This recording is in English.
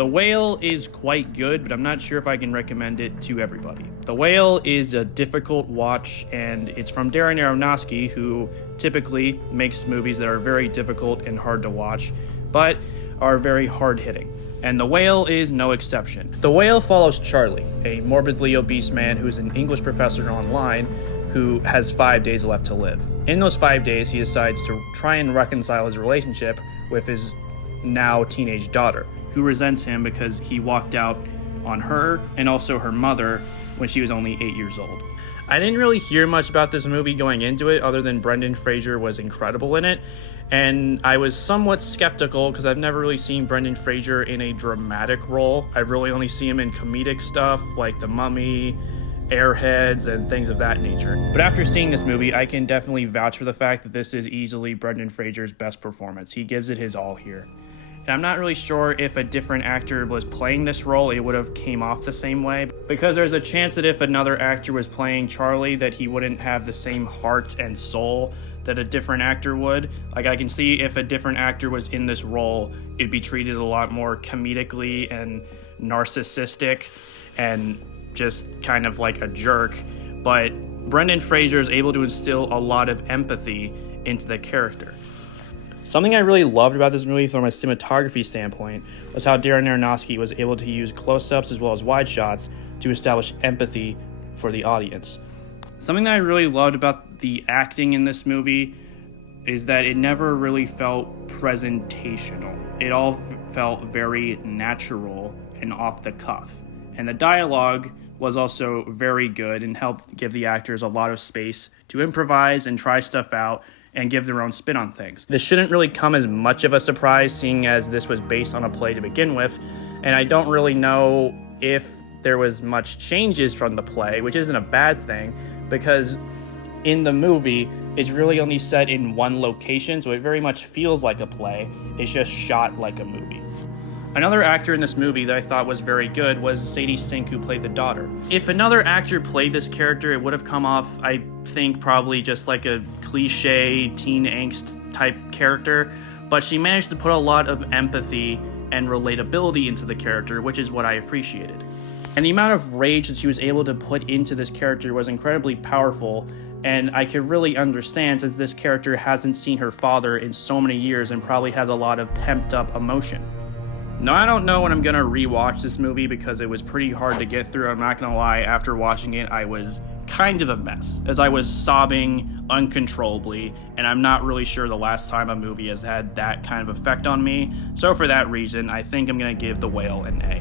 The Whale is quite good, but I'm not sure if I can recommend it to everybody. The Whale is a difficult watch, and it's from Darren Aronofsky, who typically makes movies that are very difficult and hard to watch, but are very hard-hitting. And The Whale is no exception. The Whale follows Charlie, a morbidly obese man who's an English professor online who has 5 days left to live. In those 5 days, he decides to try and reconcile his relationship with his now teenage daughter, who resents him because he walked out on her and also her mother when she was only 8 years old. I didn't really hear much about this movie going into it other than Brendan Fraser was incredible in it, and I was somewhat skeptical because I've never really seen Brendan Fraser in a dramatic role. I've really only seen him in comedic stuff like The Mummy, Airheads, and things of that nature. But after seeing this movie, I can definitely vouch for the fact that this is easily Brendan Fraser's best performance. He gives it his all here. And I'm not really sure if a different actor was playing this role, it would have came off the same way. Because there's a chance that if another actor was playing Charlie, that he wouldn't have the same heart and soul that a different actor would. Like, I can see if a different actor was in this role, it'd be treated a lot more comedically and narcissistic and just kind of like a jerk. But Brendan Fraser is able to instill a lot of empathy into the character. Something I really loved about this movie from a cinematography standpoint was how Darren Aronofsky was able to use close-ups as well as wide shots to establish empathy for the audience. Something that I really loved about the acting in this movie is that it never really felt presentational. It all felt very natural and off the cuff. And the dialogue was also very good and helped give the actors a lot of space to improvise and try stuff out and give their own spin on things. This shouldn't really come as much of a surprise, seeing as this was based on a play to begin with, and I don't really know if there was much changes from the play, which isn't a bad thing, because in the movie, it's really only set in one location, so it very much feels like a play. It's just shot like a movie. Another actor in this movie that I thought was very good was Sadie Sink, who played the daughter. If another actor played this character, it would have come off, I think, probably just like a cliche teen angst type character, but she managed to put a lot of empathy and relatability into the character, which is what I appreciated. And the amount of rage that she was able to put into this character was incredibly powerful, and I could really understand since this character hasn't seen her father in so many years and probably has a lot of pent up emotion. Now, I don't know when I'm gonna rewatch this movie because it was pretty hard to get through. I'm not gonna lie, after watching it, I was kind of a mess, as I was sobbing uncontrollably, and I'm not really sure the last time a movie has had that kind of effect on me. So for that reason, I think I'm gonna give The Whale an A.